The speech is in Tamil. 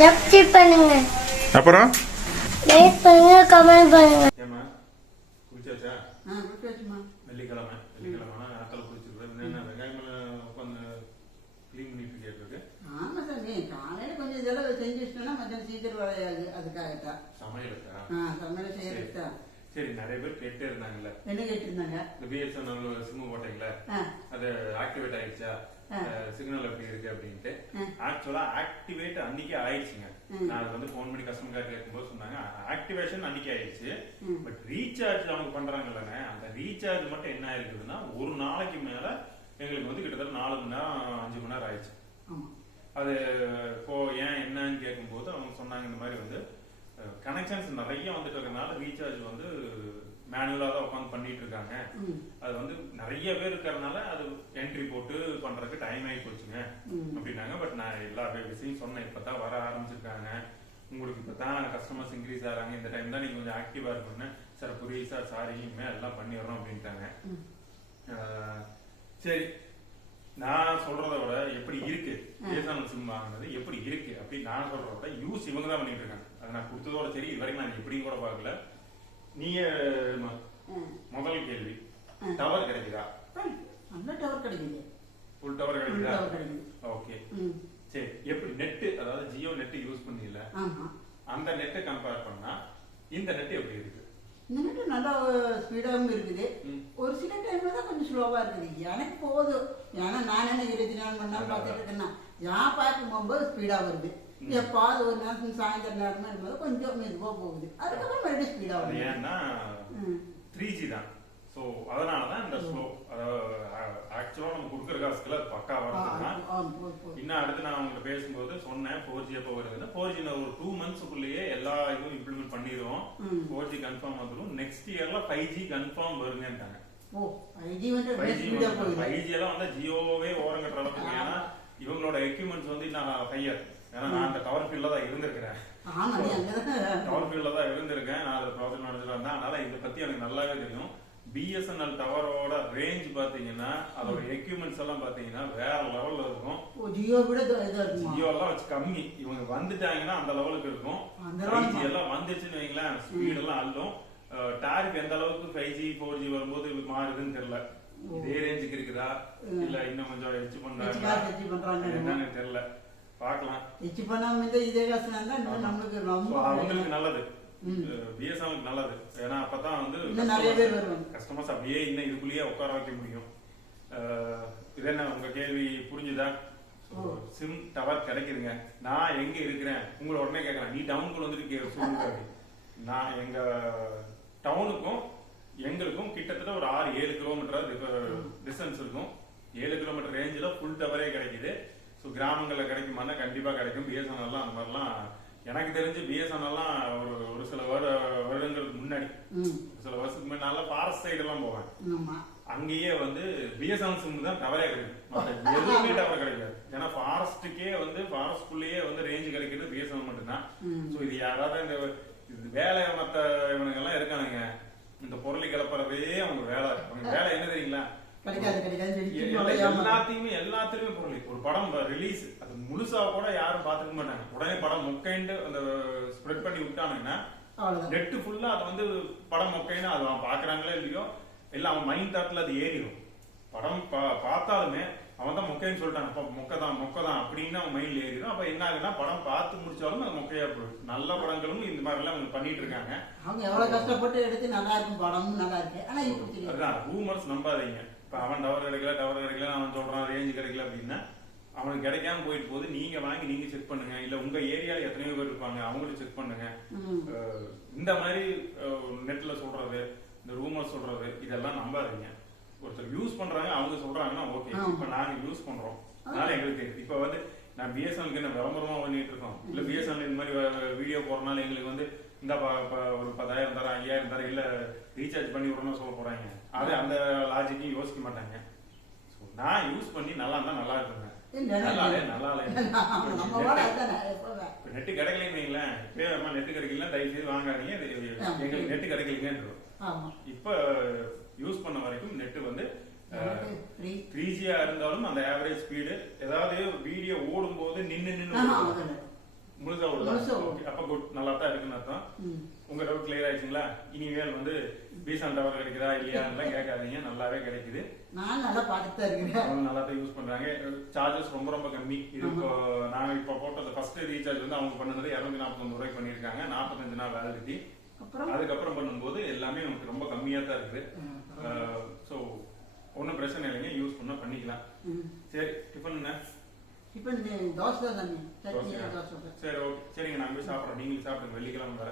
சப்ஸ்கிரைப் பண்ணுங்க. அப்புறம்? லைக் பண்ணுங்க கமெண்ட் பண்ணுங்க. வெள்ளிக்கிழமை வெள்ளிக்கிழமை நேரத்தில் குளிச்சிருக்கேன் என்ன வெங்காயம் உட்காந்து க்ளீன் பண்ணிட்டு கேட்டிருக்கு ஆமா சாமி காலையில கொஞ்சம் இதெல்லாம் செஞ்சு வச்சிட்டோம்னா மத்தியானம் சீக்கிரம் வரையாது அதுக்காகத்தான். சமையலுக்கா? ஆ சமையல் செய்யறதுதான் சரி நிறைய பேர் கேட்டே இருந்தாங்கல்ல. என்ன கேட்டிருந்தாங்க? இந்த பிஎஸ்என்எல் சிம்மு போட்டீங்களா அது ஆக்டிவேட் ஆயிடுச்சா. சிக்னல் எப்படி இருக்கு அப்படின்ட்டு. ஆக்சுவலா ஆக்டிவேட் அன்னைக்கே ஆயிடுச்சுங்க. நான் வந்து ஃபோன் பண்ணி கஸ்டமர் கேர் கேட்கும்போது சொன்னாங்க ஆக்டிவேஷன் அன்னைக்கு ஆயிடுச்சு. பட் ரீசார்ஜ் அவங்க பண்றாங்கல்லங்க அந்த ரீசார்ஜ் மட்டும் என்ன ஆயிருக்குதுன்னா ஒரு நாளைக்கு மேல எங்களுக்கு வந்து கிட்டத்தட்ட நாலு மணி நேரம் அஞ்சு மணி நேரம் ஆயிடுச்சு அது இப்போ ஏன் என்னன்னு கேட்கும்போது அவங்க சொன்னாங்க இந்த மாதிரி வந்து கனெக்ஷன்ஸ் நிறைய வந்துட்டு இருக்கறனால ரீசார்ஜ் வந்து மேனுவலாக தான் உட்காந்து பண்ணிட்டு இருக்காங்க அது வந்து நிறைய பேர் இருக்கறனால அது என்ட்ரி போட்டு பண்றதுக்கு டைம் ஆகி போச்சுங்க. அப்படின்னாங்க. பட் நான் எல்லா விஷயம் சொன்னேன். இப்பதான் வர ஆரம்பிச்சிருக்காங்க. உங்களுக்கு இப்பதான் கஸ்டமர்ஸ் இன்க்ரீஸ் ஆறாங்க இந்த டைம் தான் நீங்க கொஞ்சம் ஆக்டிவா இருக்கணும்னு. சார் புரியுது சார் சாரி இனிமே எல்லாம் பண்ணிடுறோம் அப்படின்ட்டாங்க. சரி. நான் சொல்றத விட எப்படி இருக்கு? பிஎஸ்என்எல் சிம் வாங்கினது எப்படி இருக்கு? அப்படின்னு நான் சொல்றத யூஸ் இவங்க தான் பண்ணிட்டு இருக்காங்க அதை நான் கொடுத்ததோட சரி இது வரைக்கும் நான் எப்படியும் கூட பார்க்கல. நீங்க. முதல் கேள்வி. டவர் கிடைக்குதா? நல்ல டவர் கிடைக்குது. ஃபுல் டவர் கிடைக்குதா? ஓகே சரி எப்படி நெட் அதாவது ஜியோ நெட் யூஸ் பண்ணல ஆமா. அந்த நெட்டை கம்பேர் பண்ணா இந்த நெட் எப்படி இருக்கு இந்த நெட்டு நல்லா ஸ்பீடாகவும் இருக்குது. ஒரு சில டைம்ல தான் கொஞ்சம் ஸ்லோவா இருக்குது. எனக்கு போதும். ஏன்னா நான் என்ன இருபத்தி நாலு மணி நேரம் பார்த்துட்டு இருக்கேன்னா நான் பார்க்கும் போகும்போது ஸ்பீடா வருது. எப்பாவது ஒரு நேரத்துக்கு சாயந்தரம் நேரமா இருக்கும்போது கொஞ்சம் மெதுவா போகுது. அதுக்கப்புறம் மறுபடியும் ஸ்பீடா அது வருது. ஏன்னா. த்ரீ ஜி தான். ஸோ அதனால தான் இந்த ஸ்லோ ஆக்சுவலாக நம்ம கொடுக்குற காசுக்குள்ள பக்கா வரதுன்னா. இன்னும் அடுத்து நான் உங்கள்கிட்ட பேசும்போது சொன்னேன் ஃபோர் ஜி எப்போ வருதுன்னா ஃபோர் ஜி ஒரு டூ மந்த்ஸுக்குள்ளேயே எல்லா இதுவும் இம்ப்ளிமெண்ட் பண்ணிடுவோம். ஃபோர் ஜி கன்ஃபார்ம் வந்துடும் நெக்ஸ்ட் இயர்ல ஃபைவ் ஜி கன்ஃபார்ம் வருங்கன்ட்டாங்க ஃபைவ் ஜி எல்லாம் வந்து ஜியோவே ஓரம் கட்டுற அளவுக்கு. ஏன்னா இவங்களோட எக்யூப்மெண்ட்ஸ் வந்து நான் ஹையர் ஏன்னா நான் அந்த டவர் ஃபீல்ட்ல தான் இருந்திருக்கிறேன். டவர் ஃபீல்ட்ல தான் இருந்திருக்கேன். நான் அதில் ப்ராஜெக்ட் மேனேஜரா இருந்தேன் அதனால இதை பத்தி எனக்கு நல்லாவே தெரியும். பிஎஸ்என்எல் டவரோட ரேஞ்ச் பாத்தீங்கன்னா அதோட எக்யூப்மெண்ட்ஸ் எல்லாம் பாத்தீங்கன்னா வேற லெவல்ல இருக்கும். ஜியோ விட ஜியோ எல்லாம் வச்சு கம்மி. இவங்க வந்துட்டாங்கன்னா அந்த லெவலுக்கு இருக்கும். ஃபைவ் ஜி எல்லாம் வந்துருச்சுன்னு வைங்களேன் ஸ்பீட் எல்லாம் அள்ளும். டாரிஃப் எந்த அளவுக்கு ஃபைவ் ஜி ஃபோர் ஜி வரும்போது மாறுதுன்னு தெரியல. இதே ரேஞ்சுக்கு இருக்குதா? இல்ல இன்னும் கொஞ்சம் எச்சு பண்றாங்க என்னன்னு தெரியல. பார்க்கலாம். வச்சு பண்ணாம இதே காசு நம்மளுக்கு ரொம்ப அவங்களுக்கு நல்லது. பிஎஸ்என்எல் நல்லது. ஏன்னா அப்பதான் வந்து. கஸ்டமர்ஸ் அப்படியே இன்னும் இதுக்குள்ளேயே உட்கார வைக்க முடியும். இது உங்க கேள்வி புரிஞ்சுதா. சிம் டவர் கிடைக்குதுங்க. நான் எங்க இருக்கிறேன்? உங்களை உடனே கேட்கறேன் நீ டவுனுக்குள்ள வந்துட்டு சொல்லுங்க. நான் எங்க டவுனுக்கும் எங்களுக்கும் கிட்டத்தட்ட ஒரு ஆறு ஏழு கிலோமீட்டர் டிஸ்டன்ஸ் இருக்கும். ஏழு கிலோமீட்டர் ரேஞ்சில் ஃபுல் டவரே கிடைக்குது. ஸோ கிராமங்களில் கிடைக்குமானா கண்டிப்பா கிடைக்கும். பிஎஸ்என்எல்லாம் அந்த மாதிரிலாம் எனக்கு தெரிஞ்சு பிஎஸ்என்எல்லாம் ஒரு ஒரு முன்னாடி. சில வருஷத்துக்கு முன்னால ஃபாரஸ்ட் சைடு எல்லாம் போவேன். அங்கேயே வந்து பிஎஸ்என்எல் சிம் தான் டவரே கிடைக்கும். எதுவுமே டவர் கிடைக்காது. ஏன்னா ஃபாரஸ்ட்டுக்கே வந்து ஃபாரஸ்ட்குள்ளேயே வந்து ரேஞ்ச் கிடைக்கிறது பிஎஸ்என்எல் மட்டும்தான். ஸோ இது யாராவது இந்த வேலை மத்த இவனுங்க எல்லாம் இருக்கானுங்க. இந்த பொருளை கிளப்புறதே அவங்க வேலை. அவங்க வேலை என்ன தெரியுங்களா. எல்லாத்தையுமே எல்லாத்துலயுமே பொருள். ஒரு படம் ரிலீஸ் அது முழுசா கூட யாரும் பாத்துக்க மாட்டாங்க. உடனே படம் மொக்கைண்டு அந்த ஸ்ப்ரெட் பண்ணி விட்டானுங்கன்னா அவ்வளவுதான். நெட் ஃபுல்லா அது வந்து படம் மொக்கைன்னு அது அவன் பாக்குறாங்களோ இல்லையோ இல்ல அவன் மைண்ட் தாட்ல அது ஏறிடும் படம் பார்த்தாலுமே அவன் தான் மொக்கைன்னு சொல்லிட்டான். அப்ப மொக்கை தான் மொக்கை தான் அப்படின்னு அவன் மைண்ட்ல ஏறிடும் அப்ப என்ன ஆகுதுன்னா படம் பார்த்து முடிச்சாலும் அது மொக்கையா போயிடும். நல்ல படங்களும் இந்த மாதிரி எல்லாம் அவங்க பண்ணிட்டு இருக்காங்க. அவங்க எவ்வளவு கஷ்டப்பட்டு எடுத்து நல்லா இருக்கும் படமும் நல்லா இருக்கு. ஆனா இப்படி ரூமர்ஸ் நம்பாதீங்க. இப்ப அவன் டவர் கிடைக்கல டவர் கிடைக்கல அவன் சொல்றான் ரேஞ்ச் கிடைக்கல அப்படின்னா அவனுக்கு கிடைக்காம போயிட்டு போகுது நீங்க வாங்கி நீங்க செக் பண்ணுங்க. இல்ல உங்க ஏரியால எத்தனையோ பேர் இருப்பாங்க அவங்களும் செக் பண்ணுங்க. இந்த மாதிரி நெட்ல சொல்றது இந்த ரூமர் சொல்றது இதெல்லாம் நம்பாதீங்க. ஒருத்தர் யூஸ் பண்றாங்க அவங்க சொல்றாங்கன்னா ஓகே. இப்ப நாங்க யூஸ் பண்றோம். அதனால எங்களுக்கு தெரியும். இப்ப வந்து நான் பிஎஸ்என்எல்க்கு என்ன விளம்பரமா பண்ணிட்டு இருக்கோம். இல்ல பிஎஸ்என்எல் இந்த மாதிரி வீடியோ போறனால எங்களுக்கு வந்து இந்த ஒரு பத்தாயிரம் தரம் ஐயாயிரம் தரம் இல்ல ரீசார்ஜ் பண்ணி விடணும் சொல்ல போறாங்க. அது அந்த லாஜிக்கையும் யோசிக்க மாட்டாங்க. நான் யூஸ் பண்ணி நல்லா இருந்தா நல்லா இருக்குங்க இல்ல, நல்லா இல்ல. இல்ல, நல்லா நம்ம நம்ம வாட இல்ல அதானே எப்பவுமே. நெட் கிடைக்கலன்னு வைங்களேன் இப்பயே அம்மா கிடைக்கல தயவு செய்து வாங்காதீங்க. எங்களுக்கு நெட் கிடைக்கலங்கன்றோம் இப்ப யூஸ் பண்ண வரைக்கும் நெட் வந்து. த்ரீ ஜியா இருந்தாலும் அந்த ஆவரேஜ் ஸ்பீடு ஏதாவது வீடியோ ஓடும் போது நின்னு நின்னு. முழுசா. ஓகே அப்ப குட் நல்லா தான் இருக்குன்னு அர்த்தம். உங்க டவுட் கிளியர் ஆயிடுச்சுங்களா இனிமேல் வந்து பீசான் டவர் கிடைக்குதா இல்லையா எல்லாம் கேட்காதீங்க. நல்லாவே கிடைக்குது. நான் நல்லா பார்த்துட்டு தான் இருக்கிறேன் நல்லா தான் யூஸ் பண்றாங்க. சார்ஜஸ் ரொம்ப ரொம்ப கம்மி. இது இப்போ நாங்க இப்போ போட்டது ஃபர்ஸ்ட் ரீசார்ஜ் வந்து அவங்க பண்ணது இரநூத்தி நாற்பத்தொன்பது ரூபாய்க்கு பண்ணிருக்காங்க நாற்பத்தஞ்சு நாள் வேலிடிட்டி அப்புறம்? அதுக்கப்புறம் பண்ணும்போது எல்லாமே நமக்கு ரொம்ப கம்மியா தான் இருக்குது. ஸோ ஒன்றும் பிரச்சனை இல்லைங்க. யூஸ் பண்ணா பண்ணிக்கலாம். சரி டிஃபன் என்ன? இந்த தோசை தான் சரி ஓகே சரிங்க நான் போய் சாப்பிட்றேன். நீங்களும் சாப்பிடுங்க. வெள்ளிக்கிழமை வர.